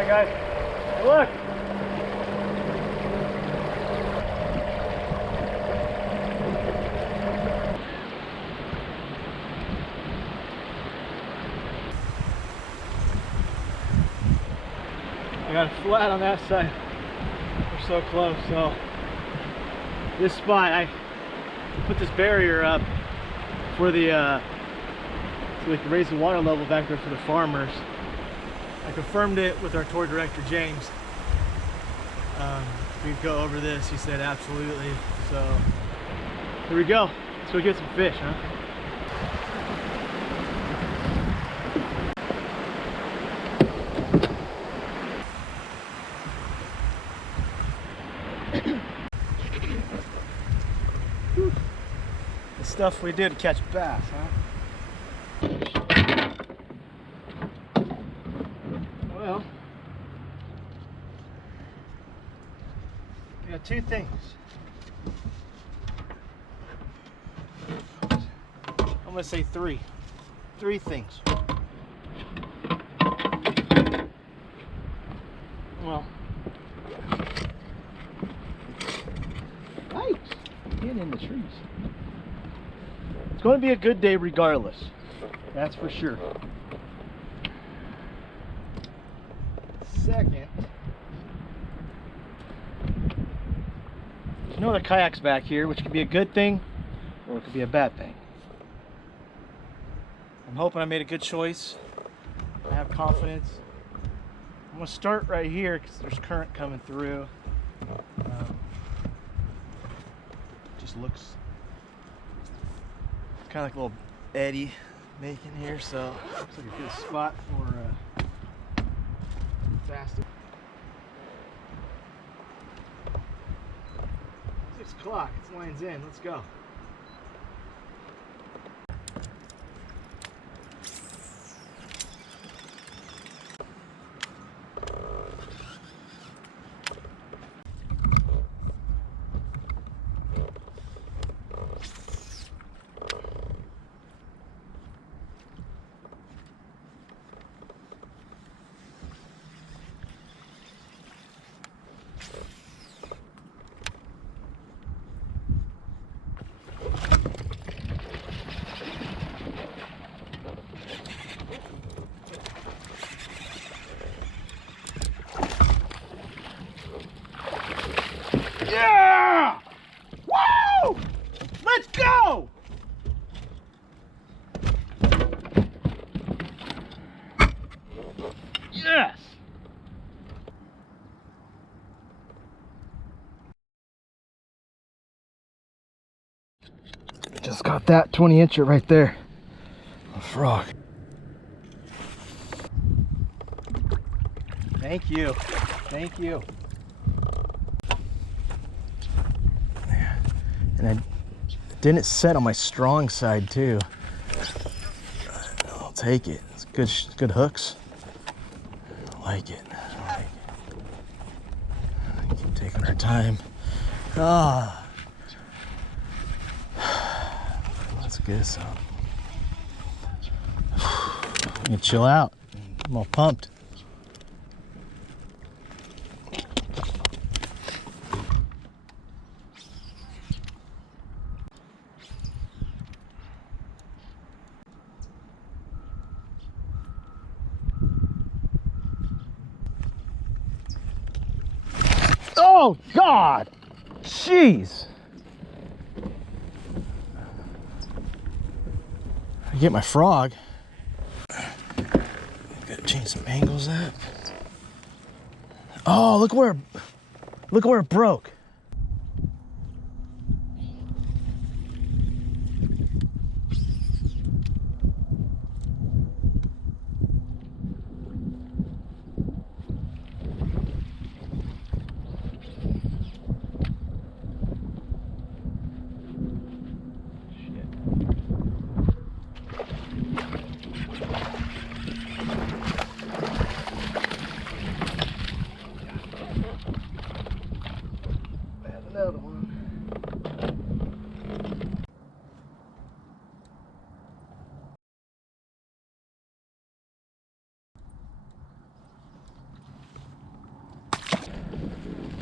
Alright guys, hey, look! I got it flat on that side. We're so close. So this spot, I put this barrier up for the so we can raise the water level back there for the farmers. I confirmed it with our tour director James. We'd go over this. He said absolutely. So here we go. Let's go get some fish, huh? The stuff we do to catch bass, huh? Well, we got two things. I'm gonna say three. Three things. Well, nice. Get in the trees. It's going to be a good day regardless. That's for sure. Second, you know the kayak's back here, which could be a good thing or it could be a bad thing. I'm hoping I made a good choice. I have confidence. I'm going to start right here because there's current coming through. Just looks kind of like a little eddy making here, so looks like a good spot for faster. 6 o'clock, it's lines in, let's go. Yeah! Woo! Let's go! Yes! Just got that 20-incher right there. A frog. Thank you. Thank you. And I didn't set on my strong side too. I'll take it. It's good hooks. I like it. Keep taking our time. Ah, let's get some. I'm gonna chill out. I'm all pumped. Oh God! Jeez! I get my frog. Gotta change some angles up. Oh, look where it broke.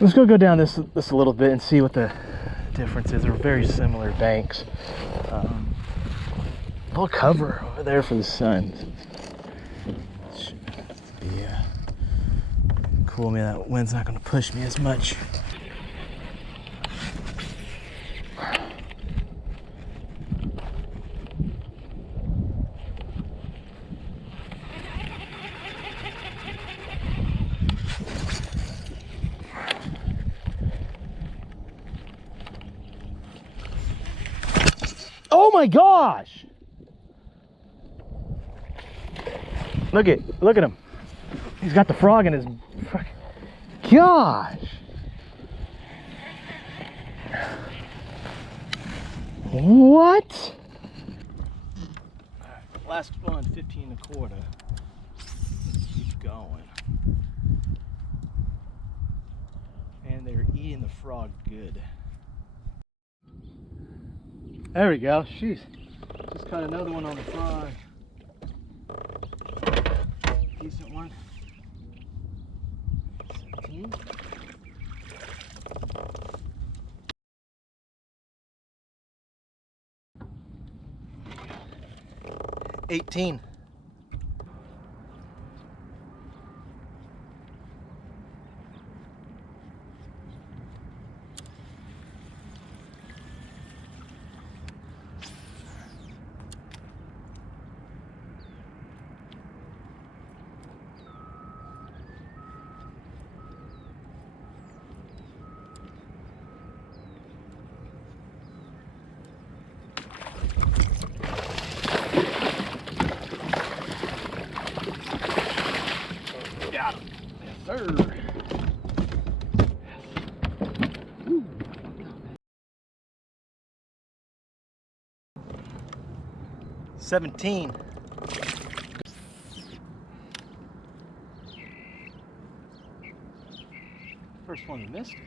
Let's go down this a little bit and see what the difference is. They're very similar banks. I'll cover over there for the sun. Yeah, cool. Man, that wind's not going to push me as much. Oh my gosh! Look at him. He's got the frog in his gosh. What? Last one, 15.25. Keep going. And they're eating the frog good. There we go. She's just caught another one on the frog. Decent one. 17. $18. Got him. Yes, sir. 17. First one missed it.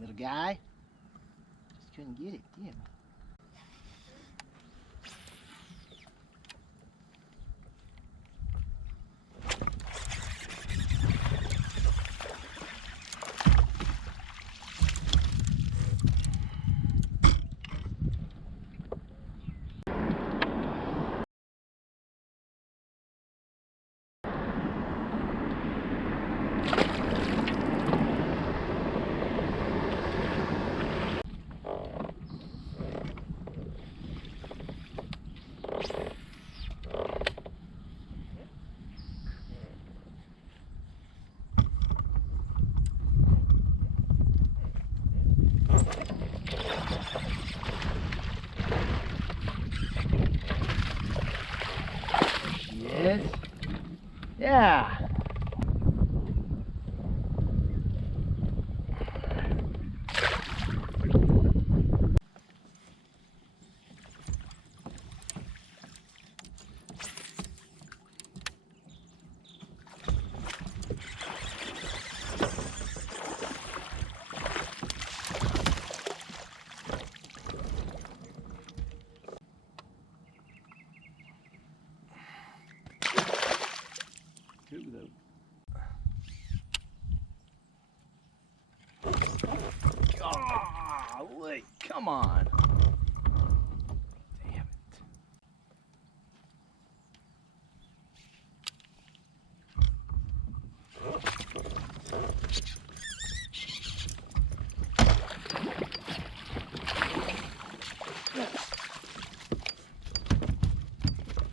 Little guy, just couldn't get it, yeah. Yes. Yeah. Oh, wait, come on. Damn it.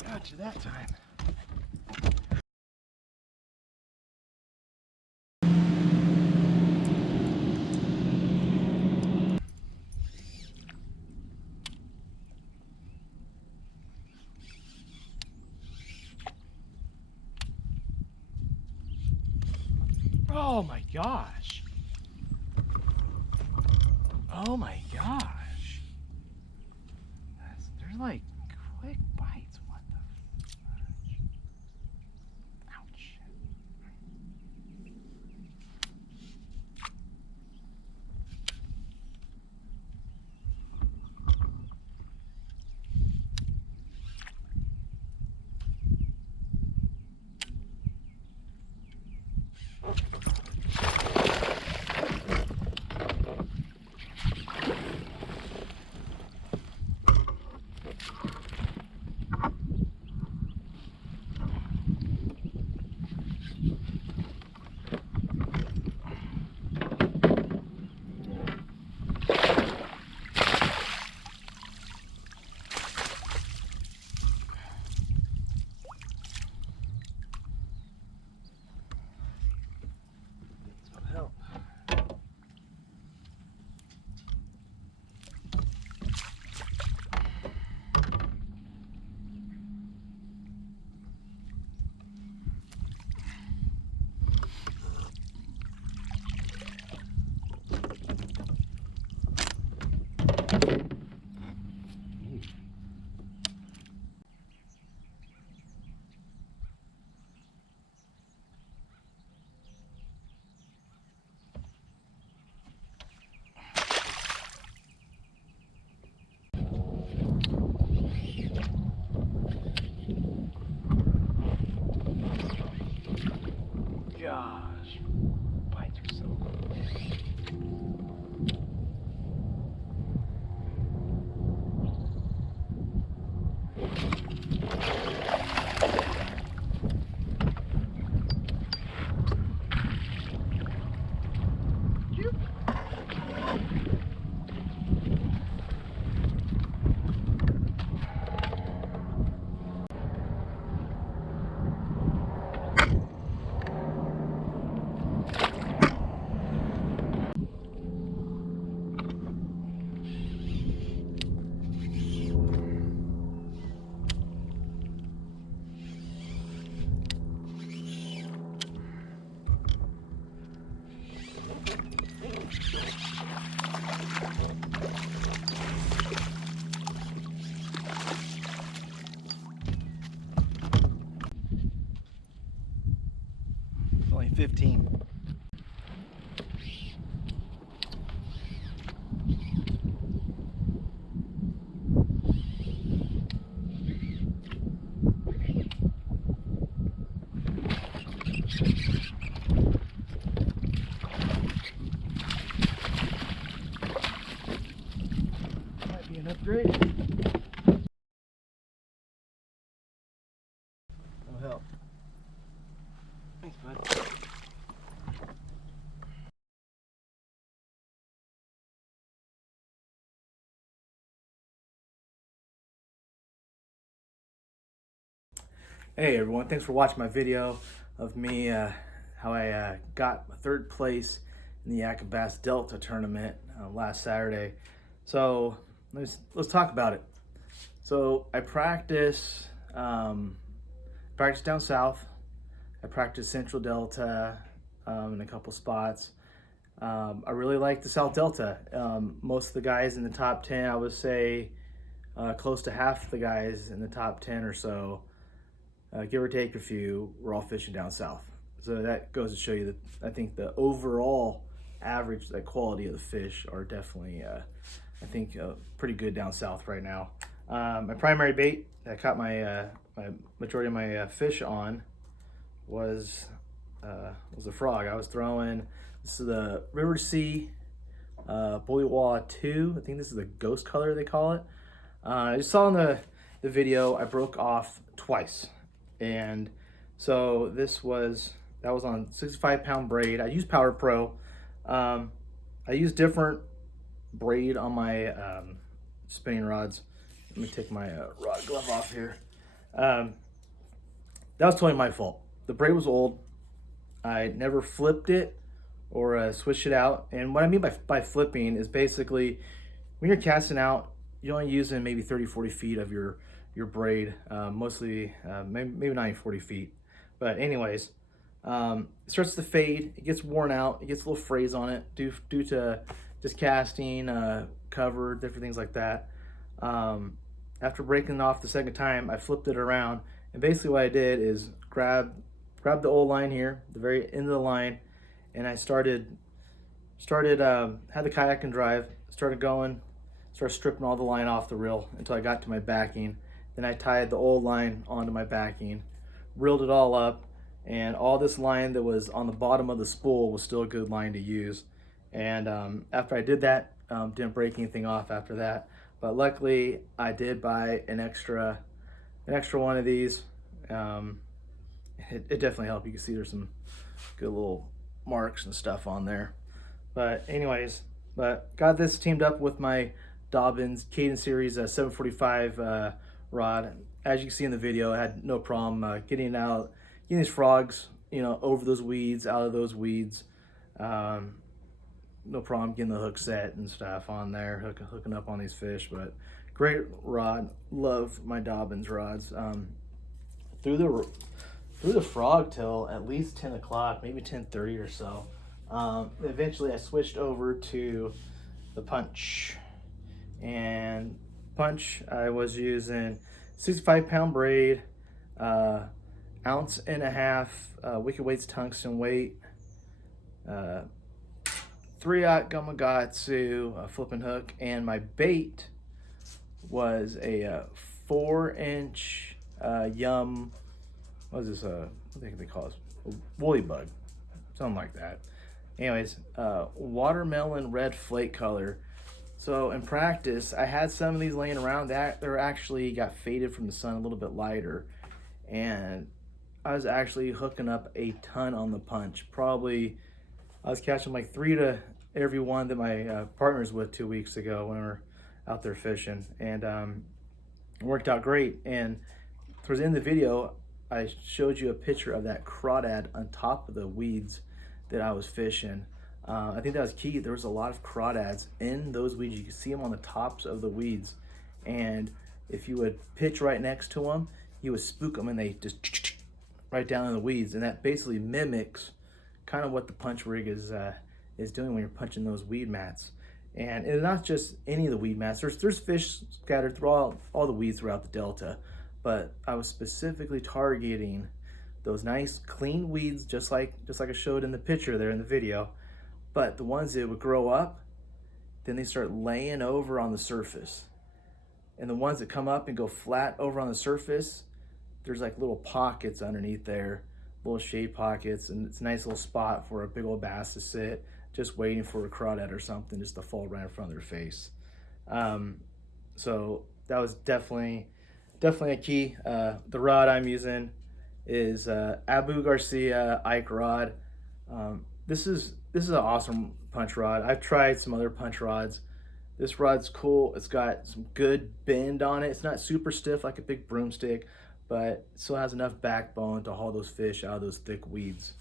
Got you that time. Oh my gosh. Oh my gosh. They're like quick bites. What the fudge? Ouch. Help. Gosh, bites are so cool. It's only 15. Might be an upgrade. No help. Thanks, bud. Hey everyone, thanks for watching my video of me how I got third place in the Yak-a-Bass Delta tournament last Saturday. So let's talk about it. So I practice down south. I practice Central Delta in a couple spots. I really like the South Delta. Most of the guys in the top 10, I would say close to half the guys in the top 10 or so, give or take a few, we're all fishing down south. So that goes to show you that I think the overall average, the quality of the fish are definitely, I think, pretty good down south right now. My primary bait that I caught my majority of my fish on was a frog. I was throwing, this is the River Sea Buoy 2. I think this is the ghost color they call it. I just saw in the video I broke off twice. And so that was on 65-pound braid. I used Power Pro. I use different braid on my spinning rods. Let me take my rod glove off here. That was totally my fault. The braid was old. I never flipped it or switched it out. And what I mean by flipping is basically when you're casting out, you're only using maybe 30-40 feet of your braid, mostly maybe not even 40 feet. But anyways, It starts to fade. It gets worn out. It gets a little frays on it due to just casting, cover, different things like that. After breaking it off the second time, I flipped it around, and basically what I did is grab the old line here, the very end of the line, and I started had the kayak and drive, started stripping all the line off the reel until I got to my backing. Then I tied the old line onto my backing, reeled it all up, and all this line that was on the bottom of the spool was still a good line to use. And after I did that, didn't break anything off after that. But luckily, I did buy an extra one of these. It definitely helped. You can see there's some good little marks and stuff on there. But anyways, got this teamed up with my Dobbins Cadence Series 745 rod. As you can see in the video, I had no problem getting these frogs, over those weeds, out of those weeds. No problem getting the hook set and stuff on there, hooking up on these fish. But great rod, love my Dobbins rods. Through the frog till at least 10 o'clock, maybe 10:30 or so. Eventually I switched over to the punch. And punch, I was using 65-pound braid, 1.5 ounce Wicked Weights tungsten weight, 3/0 Gamakatsu flipping hook, and my bait was a 4-inch Yum. What is this? What do they call this? A woolly bug, something like that. Anyways, watermelon red flake color. So in practice, I had some of these laying around that they're actually got faded from the sun, a little bit lighter, and I was actually hooking up a ton on the punch. Probably I was catching like 3 to every one that my partners with 2 weeks ago when we were out there fishing, and it worked out great. And towards the end of the video, I showed you a picture of that crawdad on top of the weeds that I was fishing. I think that was key. There was a lot of crawdads in those weeds. You can see them on the tops of the weeds, and if you would pitch right next to them, you would spook them, and they just right down in the weeds. And that basically mimics kind of what the punch rig is doing when you're punching those weed mats. And it's not just any of the weed mats. There's fish scattered through all the weeds throughout the Delta, but I was specifically targeting those nice clean weeds, just like I showed in the picture there in the video. But the ones that would grow up, then they start laying over on the surface. And the ones that come up and go flat over on the surface, there's like little pockets underneath there, little shade pockets, and it's a nice little spot for a big old bass to sit, just waiting for a crawdad or something just to fall right in front of their face. So that was definitely a key. The rod I'm using is Abu Garcia Ike rod. This is an awesome punch rod. I've tried some other punch rods. This rod's cool. It's got some good bend on it. It's not super stiff like a big broomstick, but it still has enough backbone to haul those fish out of those thick weeds.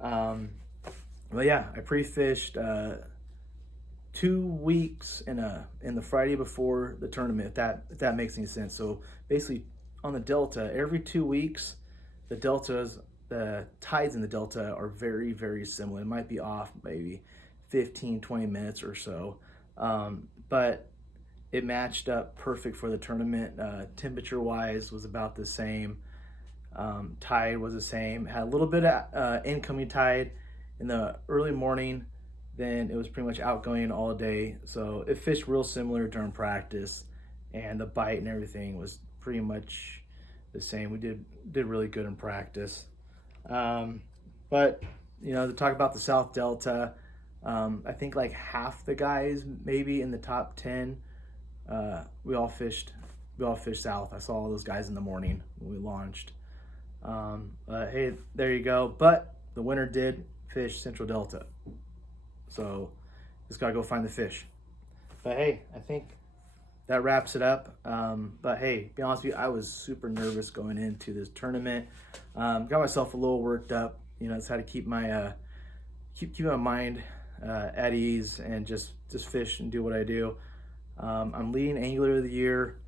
But yeah, I pre-fished 2 weeks in the Friday before the tournament, if that makes any sense. So basically on the Delta, every 2 weeks, the tides in the Delta are very, very similar. It might be off maybe 15, 20 minutes or so. But it matched up perfect for the tournament. Temperature wise was about the same. Tide was the same. Had a little bit of incoming tide in the early morning, then it was pretty much outgoing all day. So it fished real similar during practice, and the bite and everything was pretty much the same. We did really good in practice. But to talk about the South Delta, I think like half the guys maybe in the top 10, we all fished south. I saw all those guys in the morning when we launched. Hey, there you go. But the winner did fish Central Delta, so just gotta go find the fish. But hey, I think that wraps it up. But hey, be honest with you, I was super nervous going into this tournament. Got myself a little worked up. Just had to keep my keep my mind at ease and just fish and do what I do. I'm leading angler of the year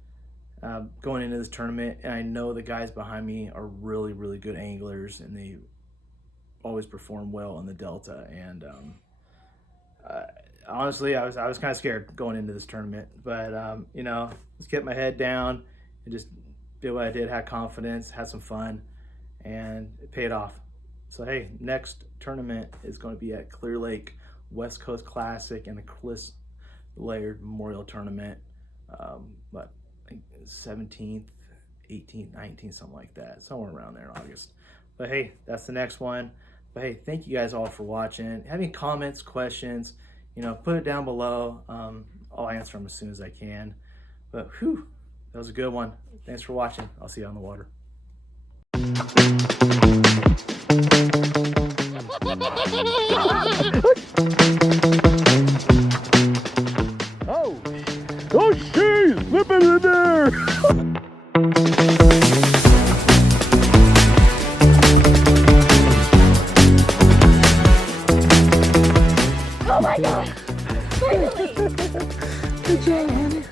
going into this tournament, and I know the guys behind me are really, really good anglers, and always perform well in the Delta, and honestly, I was kind of scared going into this tournament, but you know, just kept my head down and just did what I did, had confidence, had some fun, and it paid off. So hey, next tournament is going to be at Clear Lake West Coast Classic and the Chris Laird Memorial Tournament, but I think 17th, 18th, 19th, something like that, somewhere around there in August. But hey, that's the next one. But hey, thank you guys all for watching. Have any comments, questions, you know, put it down below. I'll answer them as soon as I can. But whew, that was a good one. Thanks for watching. I'll see you on the water. Oh, she's slipping in there. Oh my God! Finally! Good job, honey.